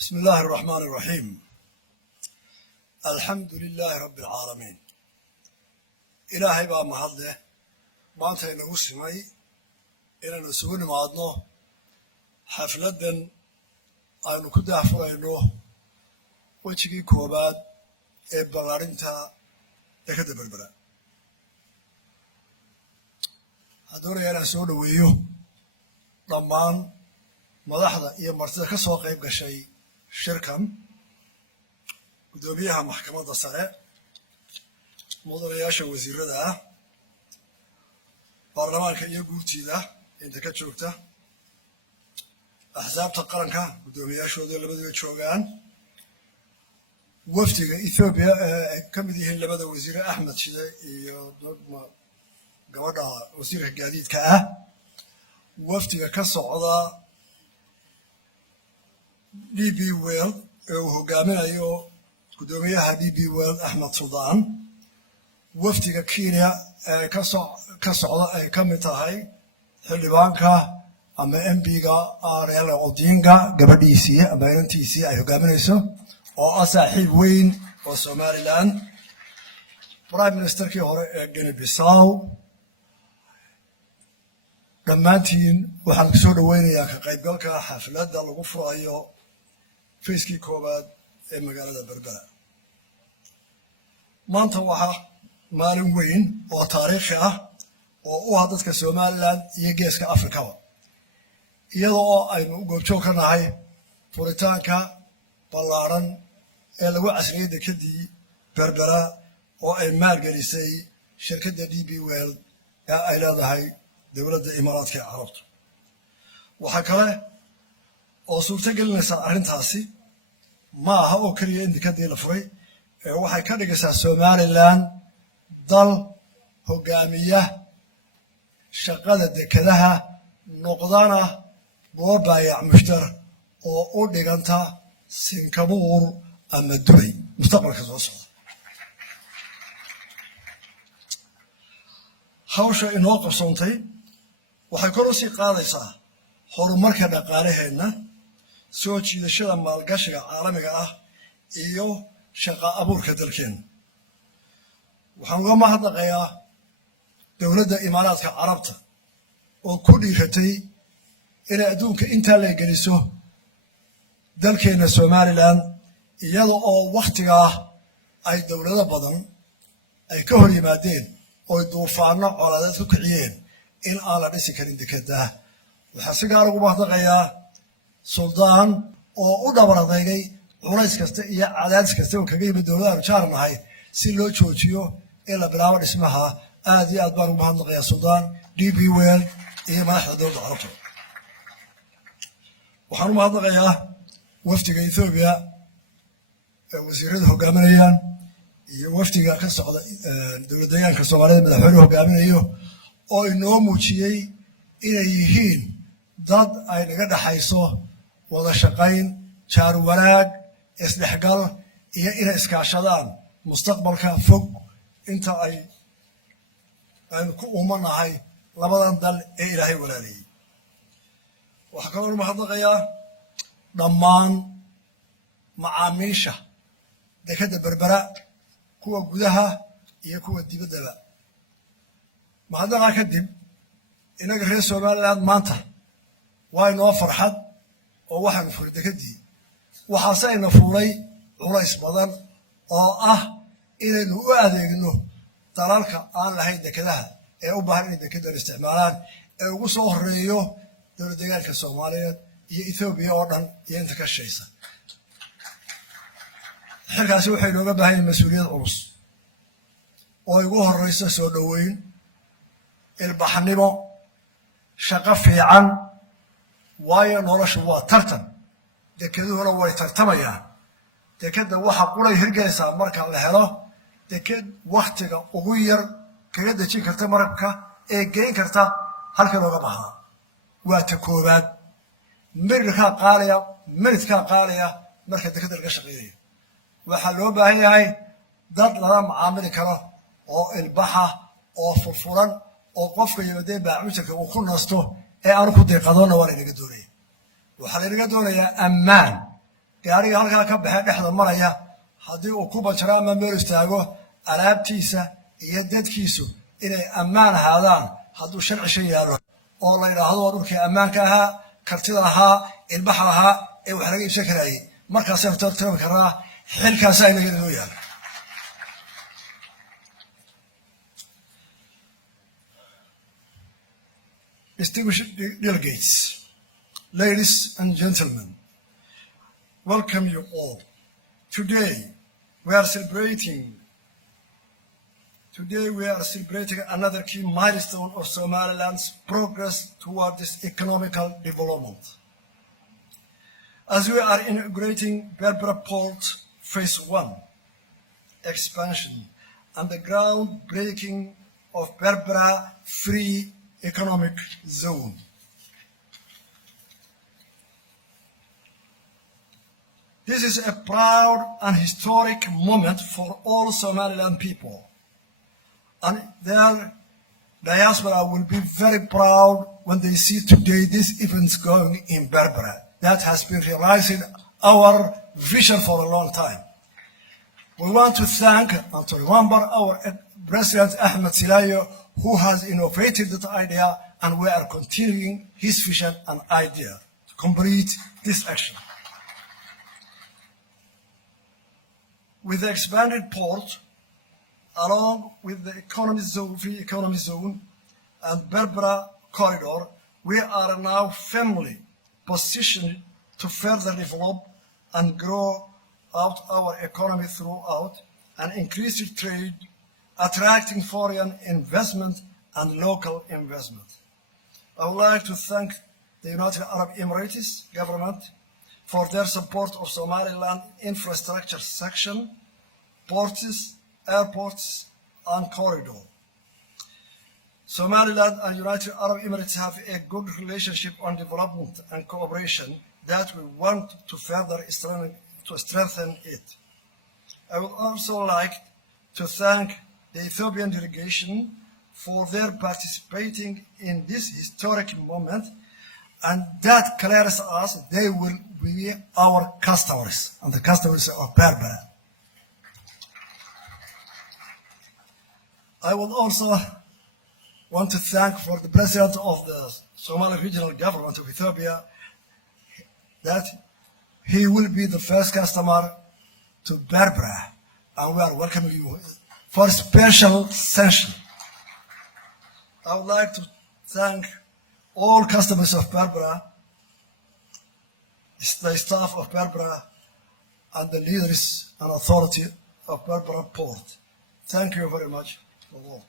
بسم الله الرحمن الرحيم. الحمد لله رب العالمين. إلهي بقى مهده ما أنت نوسمي إلى نسون معدنا حفلة أنا كده حفلة وتشكي كوباد بلارنتا تكتب بربرة هدول أنا سؤال وياه ضمان ملاحظة هي مرتبة كسوق يبقى شيء شركة قدوميها محكمة السرع مديرياش وزير ده برلمان كي يقولتي ده أنت كتشوفته أحزاب تقارنك قدومياش وده اللي بدو يتشوفان وفد إثيوبيا كم ذي اللي بدو وزير أحمد شده قوضع وزير الجديد كأه وفد كسر دي بي ويل وهجامنا يو قدوميها دي بي ويل أحمد سلطان وفد كينيا كسر كم تهاي حلبانكا أما إمبيغا ريال أودينغا قبديسي أما إنتيسي هجامنا يسو أو أصاحب وين وسومالي لاند برايم مينستر كي هو غيني بيساو دمانتين waxaan soo dhaweynayaa ka qaybgalka xafladda lagu furayo feeskii koobaad ee magaalada Berbera maanta waxa maalin weyn oo taariikhi ah oo u ah dadka Soomaaliland iyo geeska Afrika iyadoo aynu u goobjoog ka nahay furitaanka ballaaran ee lagu casriyay dekedii Berbera oo ay maalgelisay shirkadda DP World ee ay leedahay dowladda Imaaraadka Carabta waxa kale oo suurtagelinaysa arrintaasi ma aha oo kaliya in dekedii la furay ee waxay ka dhigaysaa Somaliland dal hogaamiya shaqada dekedaha noqdana goob baayac mushtar oo u dhiganta Singapore ama Dubai mustaqbalka soo socda hawsha inoo qabsoontay waxay kor u sii qaadaysaa horumarka dhaqaalaheena soo jiidashada maalgashiga caalamiga ah iyo shaqo abuurka dalkeena waxaan uga mahadnaqayaa dowladda Imaaraadka Carabta oo ku dhiiratay inay adduunka intaa la geliso dalkeena Somaliland iyada oo waqtigaa ay dowlado badan ay ka hor yimaadeen oo duufaano coladeed ku kiciyeen in aan la dhisi karin dekedaha waxaa si gaar ugu mahadnaqayaa suldaan oo u dhabar adeegay culays kasta iyo cadaadis kasta oo kaga yimid dowladaha jaarnahay si loo joojiyo in la bilaabo dhismaha aad iyo aad baan ugu mahadnaqayaa suldaan DP World iyo madaxda dowladda Carabta waxaan u mahadnaqayaa wafdiga Ethiopia ee wasiirada hogaaminayaan iyo wafdiga ka socda dowladda Soomaaliyeed madaxweynuhu hogaaminayo oo inoo muujiyay inay yihiin dad ay naga dhaxayso wada shaqayn jaar wanaag isdhexgal iyo inay iskaashadaan mustaqbalka fog inta ay ku umanahay labadan dal ee Ilaahay walaaliyay waxaa kaloo mahadnaqayaa dhammaan macaamiisha dekeda Berbera kuwa gudaha iyo kuwa dibaddaba mahadnaqa kadib inaga reer Somaliland maanta waa inoo farxad oo waxaan furay dekedii waxaase ayna furay culays badan oo ah inaynu u adeegno dalalka aan lahayn dekedaha ee u baahan inay dekedan isticmaalaan ee ugu soo horeeyo dowladda Soomaaliyeed iyo Ethiopia oo dhan iyo inta ka shaqeysa xilkaasi waxay nooga baahan yihiin mas'uuliyad culus oo ugu horeysa soo dhaweyn ilbaxnimo shaqo fiican waayo noloshu waa tartan dekeduhuna way tartamayaan dekeda waxa qulay hirgelaysaa marka la helo deked waqtiga ugu yar kaga dejin karta marabka ee geyn karta halka looga baahnaa waa ta koobaad minidka qaaliya marka dekeda laga shaqeynayo waxaa loo baahan yahay dad lala macaamili karo oo ilbaxa oo furfuran oo qofka yimaadeen baacuushka uu ku nasto ee aan ku deeqadoona waa inaga doonaya waxaa inaga doonayaa ammaan gaariga halkaa ka baxee dhexda maraya haddii uu ku banjaro ama meel istaago alaabtiisa iyo dadkiisu inay ammaan ahaadaan hadduu sharci shan yaallo oo la yidhaahdo waa dhulkii ammaanka ahaa kartida ahaa ilbaxa ahaa ee wax laga iibsan karaayey markaasaynu tartami karnaa xilkaasaa inaga inoo yaala Distinguished delegates, ladies and gentlemen, welcome you all. Today we are celebrating another key milestone of Somaliland's progress toward this economical development. As we are integrating Berbera Port Phase 1 expansion and the groundbreaking of Berbera Free Economic Zone. This is a proud and historic moment for all Somaliland people, and their diaspora will be very proud when they see today these events going in Berbera. That has been realizing our vision for a long time. We want to thank and to remember our President Ahmed Silayo, who has innovated that idea, and we are continuing his vision and idea to complete this action. With the expanded port, along with the free economy zone and Berbera corridor, we are now firmly positioned to further develop and grow out our economy throughout and increase trade, attracting foreign investment and local investment. I would like to thank the United Arab Emirates government for their support of Somaliland infrastructure section, ports, airports, and corridor. Somaliland and United Arab Emirates have a good relationship on development and cooperation that we want to further strengthen it. I would also like to thank the Ethiopian delegation for their participating in this historic moment, and that clears us they will be our customers, and the customers of Berbera. I would also want to thank for the President of the Somali Regional Government of Ethiopia that he will be the first customer to Berbera, and we are welcoming you for special session. I would like to thank all customers of Berbera, the staff of Berbera, and the leaders and authority of Berbera Port. Thank you very much for all.